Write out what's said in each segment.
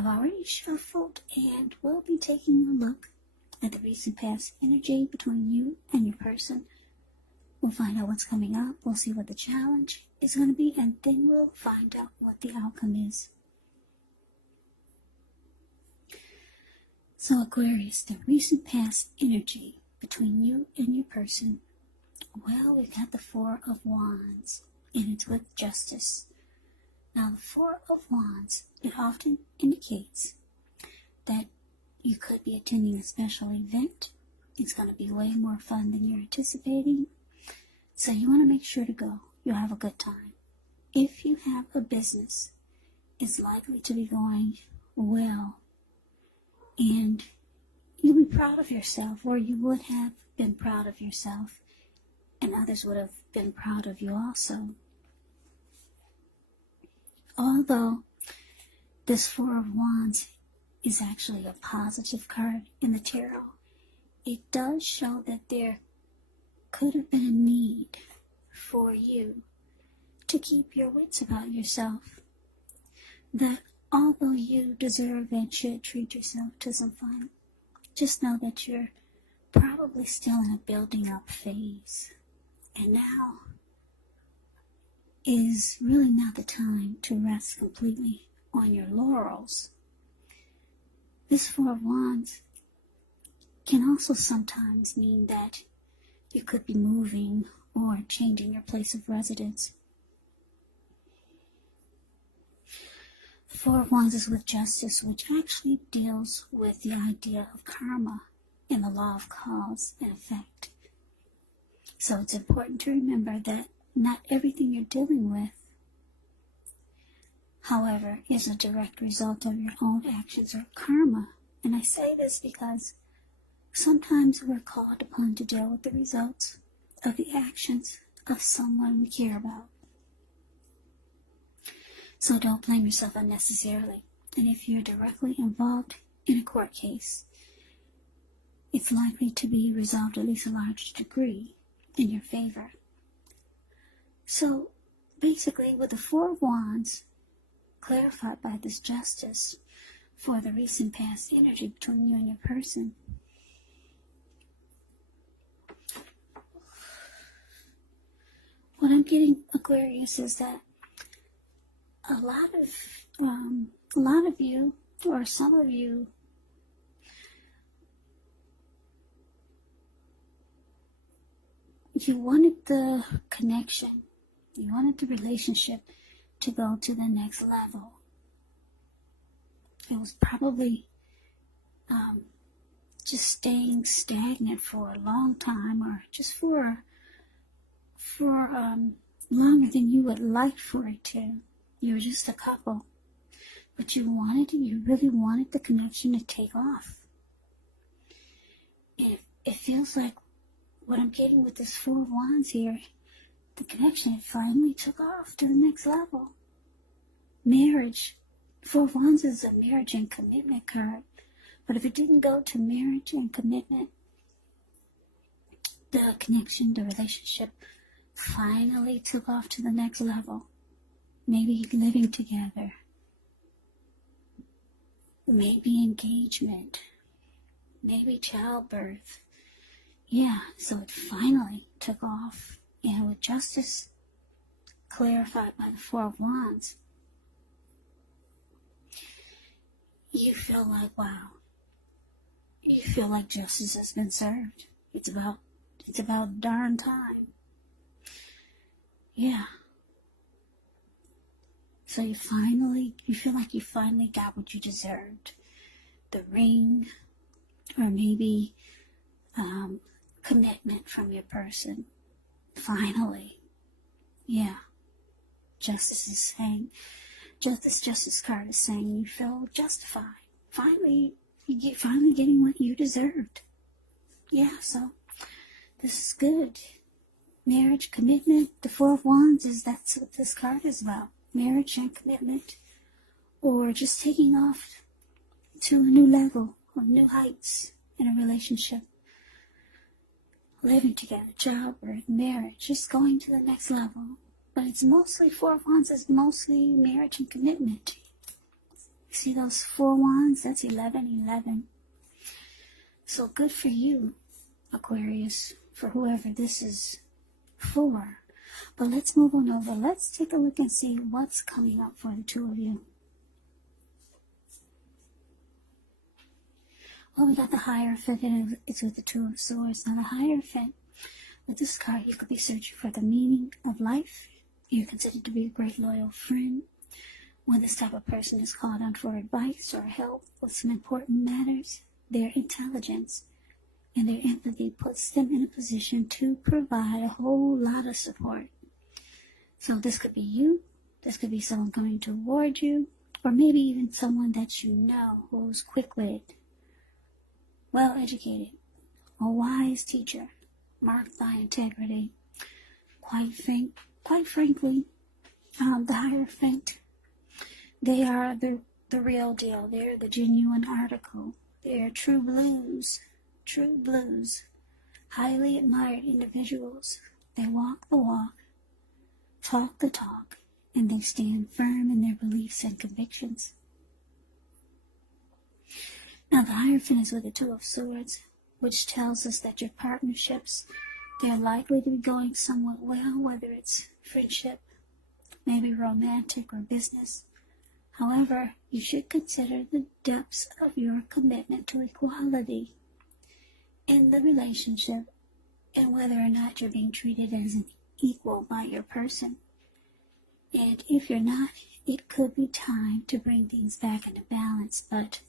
I've already shuffled and we'll be taking a look at the recent past energy between you and your person. We'll find out what's coming up, we'll see what the challenge is going to be, and then we'll find out what the outcome is. So Aquarius, the recent past energy between you and your person. Well, we've got the Four of Wands, and it's with Justice. Now, the Four of Wands, it often indicates that you could be attending a special event. It's going to be way more fun than you're anticipating. So you want to make sure to go. You'll have a good time. If you have a business, it's likely to be going well. And you'll be proud of yourself, or you would have been proud of yourself. And others would have been proud of you also. Although this Four of Wands is actually a positive card in the tarot, it does show that there could have been a need for you to keep your wits about yourself. That although you deserve and should treat yourself to some fun, just know that you're probably still in a building up phase. And now is really not the time to rest completely on your laurels. This Four of Wands can also sometimes mean that you could be moving or changing your place of residence. The Four of Wands is with Justice, which actually deals with the idea of karma and the law of cause and effect. So it's important to remember that not everything you're dealing with, however, is a direct result of your own actions or karma. And I say this because sometimes we're called upon to deal with the results of the actions of someone we care about. So don't blame yourself unnecessarily. And if you're directly involved in a court case, it's likely to be resolved at least a large degree in your favor. So basically, with the Four of Wands clarified by this Justice for the recent past energy between you and your person, what I'm getting, Aquarius, is that a lot of you, or some of you, you wanted the connection, you wanted the relationship to go to the next level. It was probably just staying stagnant for a long time, or just for longer than you would like for it to. You were just a couple, but you really wanted the connection to take off. And it feels like what I'm getting with this Four of Wands here, the connection, it finally took off to the next level. Marriage. Four of Wands is a marriage and commitment card. But if it didn't go to marriage and commitment, the connection, the relationship finally took off to the next level. Maybe living together. Maybe engagement. Maybe childbirth. Yeah, so it finally took off. And with Justice clarified by the Four of Wands, you feel like, wow. You feel like justice has been served. It's about darn time. Yeah. So you feel like you finally got what you deserved. The ring, or maybe commitment from your person. Finally. Yeah. Justice is saying, this Justice card is saying you feel justified. Finally, you're finally getting what you deserved. Yeah, so this is good. Marriage, commitment, the Four of Wands, that's what this card is about. Marriage and commitment, or just taking off to a new level, or new heights in a relationship. Living together, childbirth, marriage, just going to the next level. But it's mostly, Four of Wands is mostly marriage and commitment. See those 4 wands? That's 11. So good for you, Aquarius, for whoever this is for. But let's move on over. Let's take a look and see what's coming up for the two of you. Well, we got the Hierophant, and it's with the Two of Swords. Now, the Hierophant, with this card, you could be searching for the meaning of life. You're considered to be a great loyal friend. When this type of person is called on for advice or help with some important matters, their intelligence and their empathy puts them in a position to provide a whole lot of support. So this could be you, this could be someone coming toward you, or maybe even someone that you know who's quick-witted, well-educated, a wise teacher, marked by integrity. Quite frankly, the Hierophant, they are the real deal. They're the genuine article. They're true blues, highly admired individuals. They walk the walk, talk the talk, and they stand firm in their beliefs and convictions. Now, the Hierophant is with the Two of Swords, which tells us that your partnerships, they're likely to be going somewhat well, whether it's friendship, maybe romantic or business. However, you should consider the depths of your commitment to equality in the relationship and whether or not you're being treated as an equal by your person. And if you're not, it could be time to bring things back into balance, but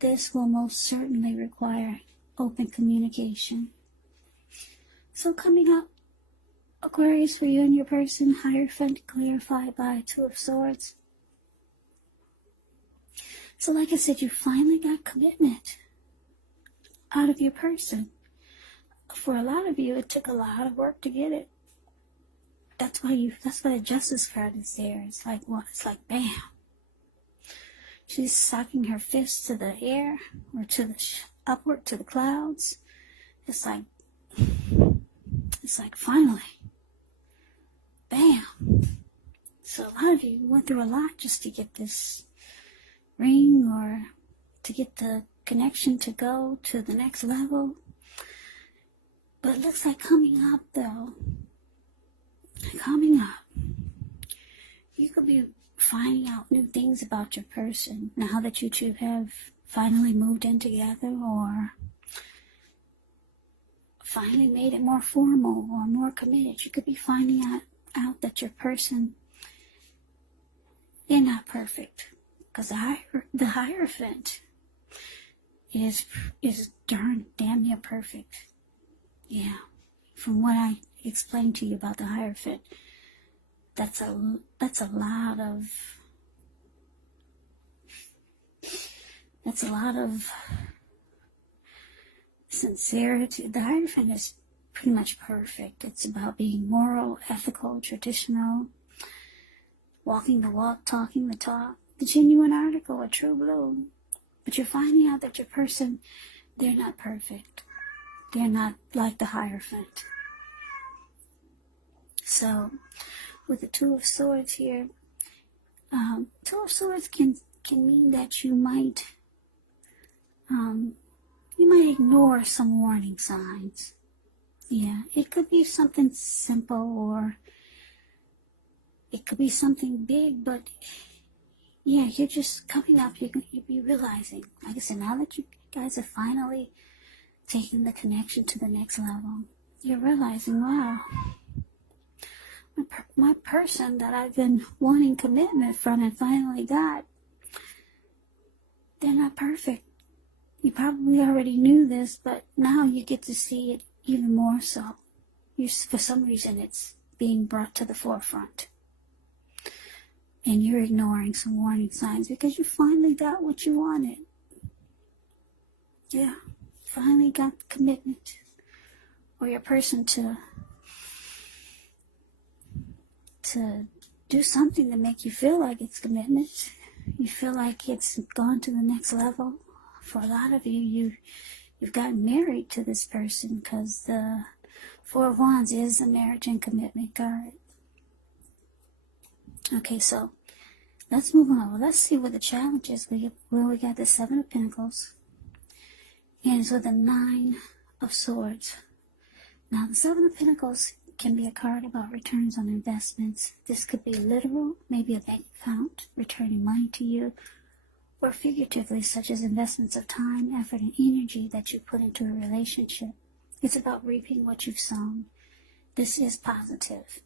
this will most certainly require open communication. So coming up, Aquarius, for you and your person, Hierophant clarified by Two of Swords. So like I said, you finally got commitment out of your person. For a lot of you, it took a lot of work to get it. That's why the Justice card is there. It's like what? It's like bam. She's sucking her fist to the air or to the upward to the clouds. It's like finally, bam. So a lot of you went through a lot just to get this ring or to get the connection to go to the next level. But it looks like coming up, you could be finding out new things about your person now that you two have finally moved in together, or finally made it more formal or more committed. You could be finding out that your person, they're not perfect, because the Hierophant is damn near perfect. Yeah, from what I explained to you about the Hierophant, that's a lot of sincerity. The Hierophant is pretty much perfect. It's about being moral, ethical, traditional, walking the walk, talking the talk, the genuine article, a true blue. But you're finding out that your person, they're not perfect. They're not like the Hierophant. So, with the Two of Swords here, Two of Swords can mean that you might ignore some warning signs. Yeah, it could be something simple or it could be something big, but yeah, you're just coming up, you'll be realizing, like I said, now that you guys are finally taking the connection to the next level, you're realizing, wow, my person that I've been wanting commitment from and finally got, they're not perfect. You probably already knew this, but now you get to see it even more so. For some reason, it's being brought to the forefront. And you're ignoring some warning signs because you finally got what you wanted. Yeah, finally got commitment. Or your person to do something to make you feel like it's commitment. You feel like it's gone to the next level. For a lot of you, you've gotten married to this person because the Four of Wands is a marriage and commitment card. Okay, so let's move on. Well, let's see what the challenge is. We got the Seven of Pentacles, and it's with the Nine of Swords. Now, the Seven of Pentacles can be a card about returns on investments. This could be literal, maybe a bank account returning money to you, or figuratively, such as investments of time, effort, and energy that you put into a relationship. It's about reaping what you've sown. This is positive.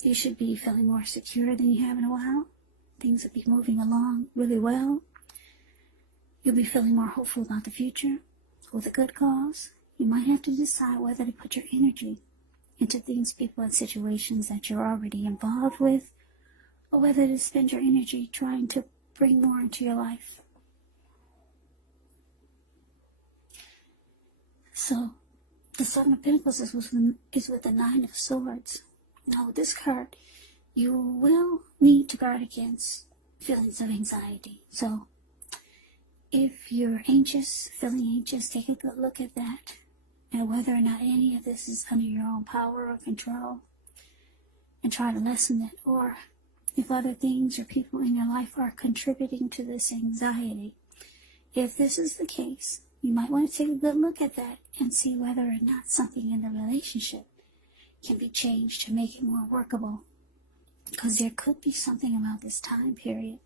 You should be feeling more secure than you have in a while. Things will be moving along really well. You'll be feeling more hopeful about the future with a good cause. You might have to decide whether to put your energy into things, people, and situations that you're already involved with, or whether to spend your energy trying to bring more into your life. So, the Seven of Pentacles is with the Nine of Swords. Now, with this card, you will need to guard against feelings of anxiety. So, if you're anxious, feeling anxious, take a good look at that, and whether or not any of this is under your own power or control, and try to lessen it, or if other things or people in your life are contributing to this anxiety. If this is the case, you might want to take a good look at that and see whether or not something in the relationship can be changed to make it more workable. Because there could be something about this time period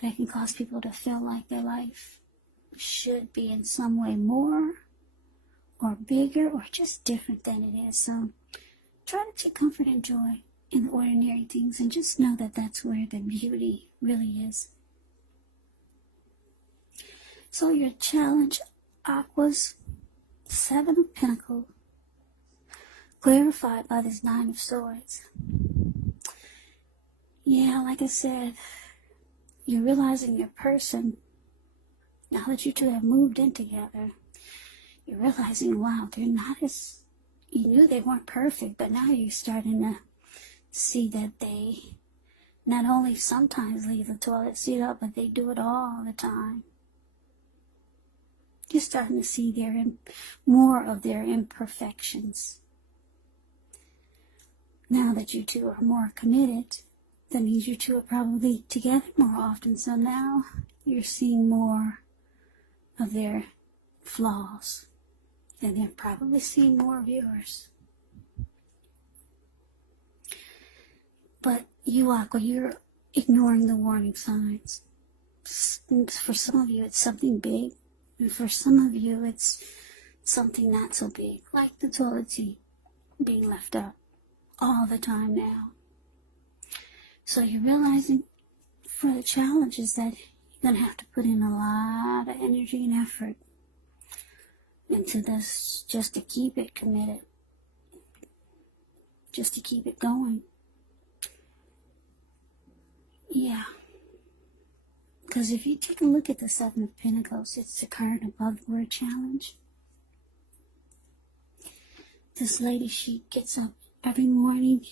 that can cause people to feel like their life should be in some way more or bigger or just different than it is. So try to take comfort and joy in the ordinary things, and just know that that's where the beauty really is. So your challenge, Aqua's Seven of Pentacles, clarified by this Nine of Swords. Yeah, like I said, you're realizing your person, now that you two have moved in together, you're realizing, wow, they're not as, you knew they weren't perfect, but now you're starting to see that they not only sometimes leave the toilet seat up, but they do it all the time. You're starting to see more of their imperfections. Now that you two are more committed, that means you two are probably together more often. So now you're seeing more of their flaws, and they're probably seeing more of yours. But you, Aqua, you're ignoring the warning signs. For some of you, it's something big. And for some of you, it's something not so big, like the toilet seat being left up all the time now. So you're realizing for the challenges that you're going to have to put in a lot of energy and effort into this just to keep it committed, just to keep it going. Yeah. Because if you take a look at the Seven of Pentacles, it's the card above the word challenge. This lady, she gets up every morning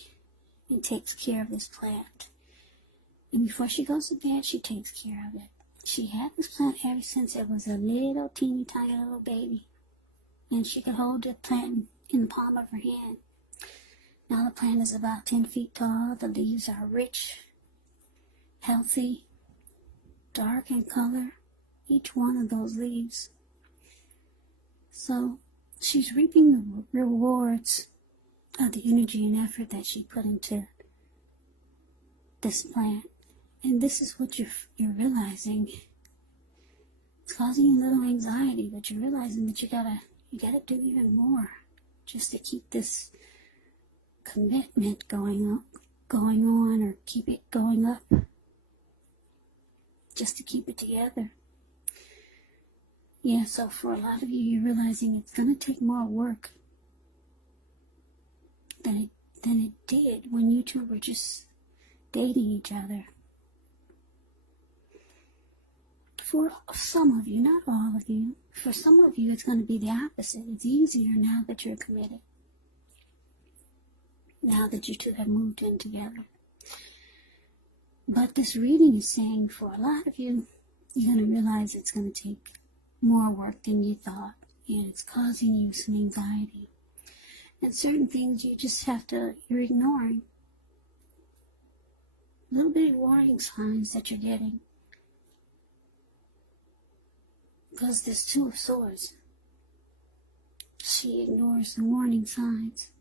and takes care of this plant. And before she goes to bed, she takes care of it. She had this plant ever since it was a little teeny tiny little baby. And she could hold the plant in the palm of her hand. Now the plant is about 10 feet tall. The leaves are rich, healthy, dark in color, each one of those leaves. So she's reaping the rewards of the energy and effort that she put into this plant. And this is what you're realizing. It's causing a little anxiety, but you're realizing that you gotta do even more just to keep this commitment going on, or keep it going up. Just to keep it together. Yeah, so for a lot of you, you're realizing it's going to take more work than it did when you two were just dating each other. For some of you, not all of you, for some of you, it's going to be the opposite. It's easier now that you're committed. Now that you two have moved in together. But this reading is saying for a lot of you, you're going to realize it's going to take more work than you thought. And it's causing you some anxiety. And certain things you're ignoring. little bitty warning signs that you're getting. Because this Two of Swords, she ignores the warning signs.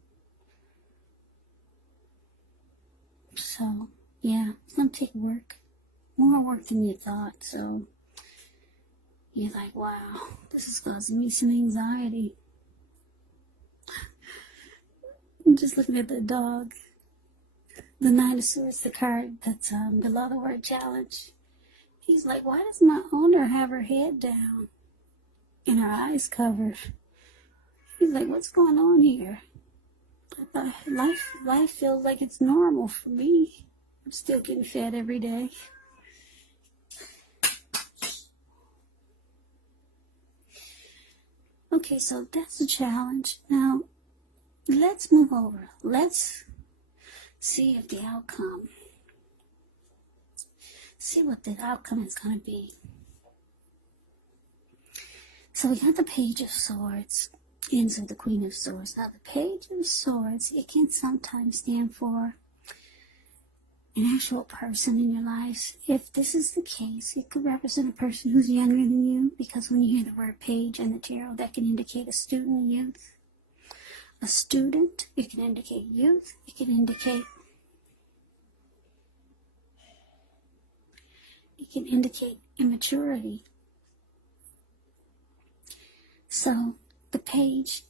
So, yeah, it's going to take work. More work than you thought. So, you're like, wow, this is causing me some anxiety. I'm just looking at the dog. The Nine of Swords, the card that's below the word challenge. He's like, why does my owner have her head down and her eyes covered? He's like, what's going on here? Life feels like it's normal for me. I'm still getting fed every day. Okay, so that's the challenge. Now, let's move over. Let's see if the outcome, see what the outcome is going to be. So we got the Page of Swords, ends with the Queen of Swords. Now the Page of Swords, it can sometimes stand for an actual person in your life. If this is the case, it could represent a person who's younger than you, because when you hear the word page in the tarot, that can indicate a student, youth. A student, it can indicate youth, it can indicate immaturity. So the page,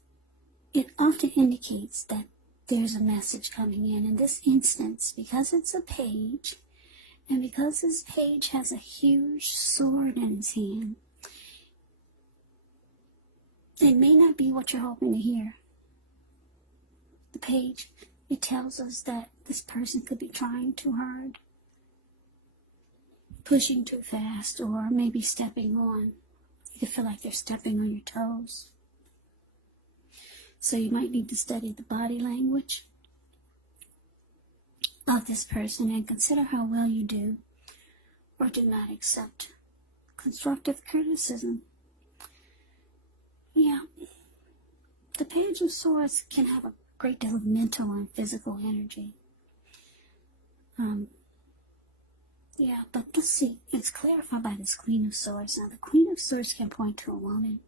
it often indicates that there's a message coming in this instance, because it's a page, and because this page has a huge sword in his hand, it may not be what you're hoping to hear. The page, it tells us that this person could be trying too hard, pushing too fast, or maybe stepping on. You could feel like they're stepping on your toes. So you might need to study the body language of this person and consider how well you do or do not accept constructive criticism. Yeah, the Page of Swords can have a great deal of mental and physical energy. Yeah, but let's see, it's clarified by this Queen of Swords. Now the Queen of Swords can point to a woman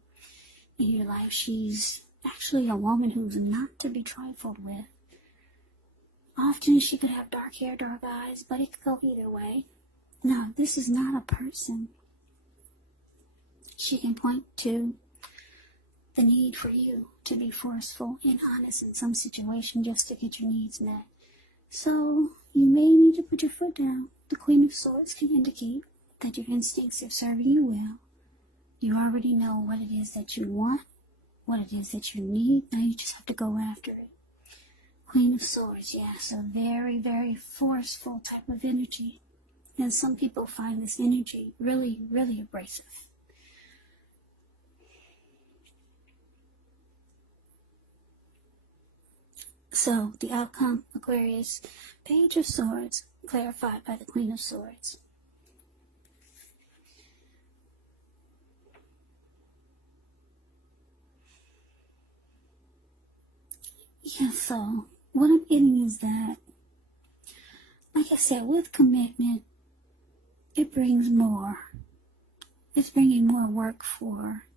in your life. She's actually a woman who's not to be trifled with. Often she could have dark hair, dark eyes, but it could go either way. Now, this is not a person. She can point to the need for you to be forceful and honest in some situation just to get your needs met. So, you may need to put your foot down. The Queen of Swords can indicate that your instincts are serving you well. You already know what it is that you want, what it is that you need. Now you just have to go after it. Queen of Swords, yes, a very, very forceful type of energy. And some people find this energy really, really abrasive. So, the outcome, Aquarius, Page of Swords, clarified by the Queen of Swords. Yeah, so what I'm getting is that, like I said, with commitment, it brings more. It's bringing more work for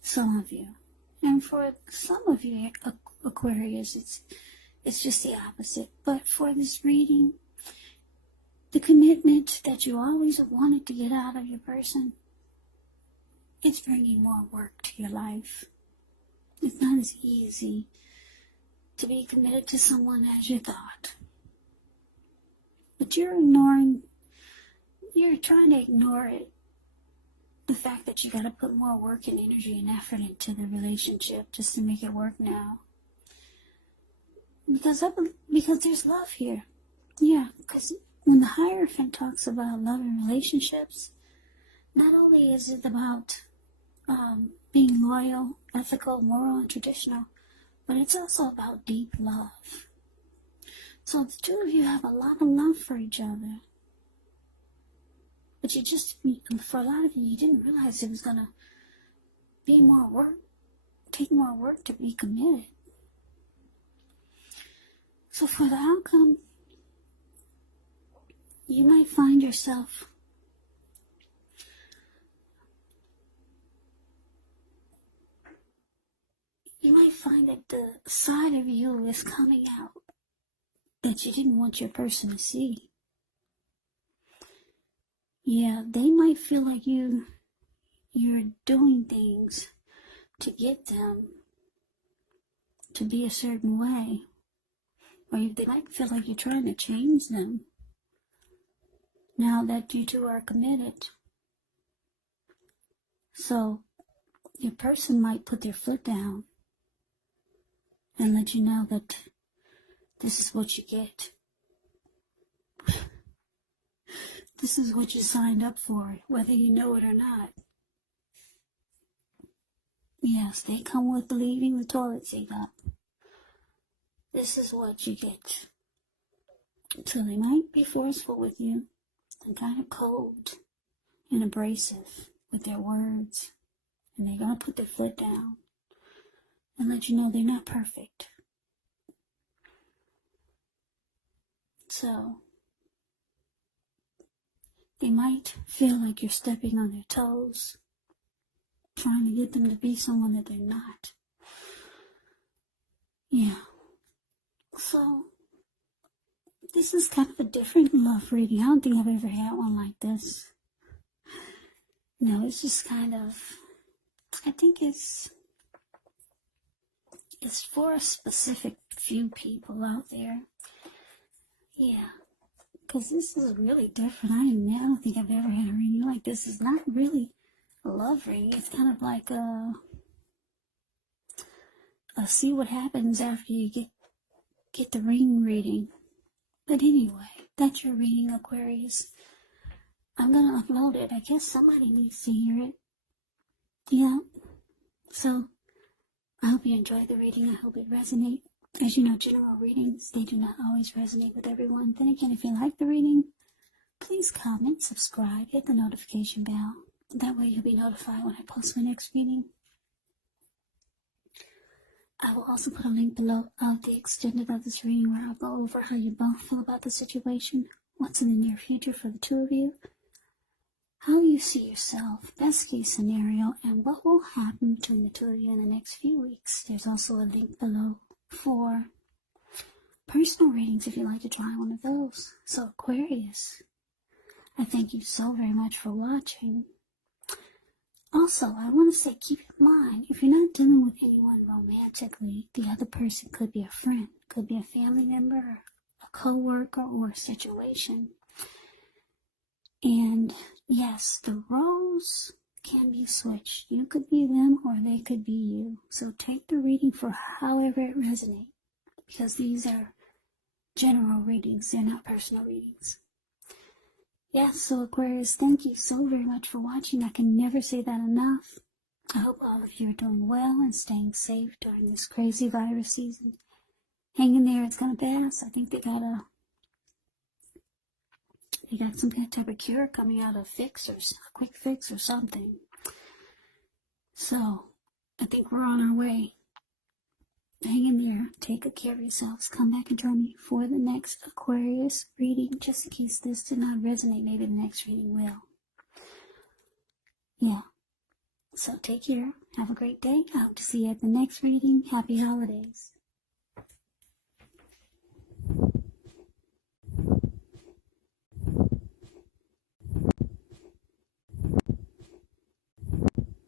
some of you. And for some of you, Aquarius, it's just the opposite. But for this reading, the commitment that you always wanted to get out of your person, it's bringing more work to your life. It's not as easy to be committed to someone as you thought. But you're trying to ignore it. The fact that you got to put more work and energy and effort into the relationship just to make it work now. Because there's love here. Yeah, because when the Hierophant talks about love and relationships, not only is it about being loyal, ethical, moral, and traditional, but it's also about deep love. So the two of you have a lot of love for each other. But for a lot of you, you didn't realize it was going to be more work, take more work to be committed. So for the outcome, you might find yourself that the side of you is coming out that you didn't want your person to see. Yeah, they might feel like you're doing things to get them to be a certain way. Or they might feel like you're trying to change them now that you two are committed. So your person might put their foot down and let you know that this is what you get. This is what you signed up for, whether you know it or not. Yes, they come with leaving the toilet seat up. This is what you get. So they might be forceful with you and kind of cold and abrasive with their words. And they're going to put their foot down and let you know they're not perfect. So they might feel like you're stepping on their toes, trying to get them to be someone that they're not. Yeah. So this is kind of a different love reading. I don't think I've ever had one like this. No, it's just kind of, I think it's for a specific few people out there. Yeah, because this is really different. I don't think I've ever had a reading like this. It's not really a love reading. It's kind of like a see what happens after you get the ring reading. But anyway, that's your reading, Aquarius. I'm going to upload it. I guess somebody needs to hear it. Yeah. So, I hope you enjoyed the reading. I hope it resonates. As you know, general readings, they do not always resonate with everyone. Then again, if you like the reading, please comment, subscribe, hit the notification bell. That way you'll be notified when I post my next reading. I will also put a link below of the extended of this reading where I'll go over how you both feel about the situation, what's in the near future for the two of you, how you see yourself, best case scenario, and what will happen between the two of you in the next few weeks. There's also a link below for personal readings if you'd like to try one of those. So Aquarius, I thank you so very much for watching. Also, I want to say, keep in mind, if you're not dealing with anyone romantically, the other person could be a friend, could be a family member, a co-worker, or a situation. And yes, the roles can be switched. You could be them or they could be you. So take the reading for however it resonates, because these are general readings. They're not personal readings. Yes, so Aquarius, thank you so very much for watching. I can never say that enough. I hope all of you are doing well and staying safe during this crazy virus season. Hang in there, it's gonna pass. I think they got some kind of type of cure coming out, a fix or a quick fix or something. So, I think we're on our way. Hang in there. Take good care of yourselves. Come back and join me for the next Aquarius reading, just in case this did not resonate. Maybe the next reading will. Yeah. So take care. Have a great day. I hope to see you at the next reading. Happy holidays.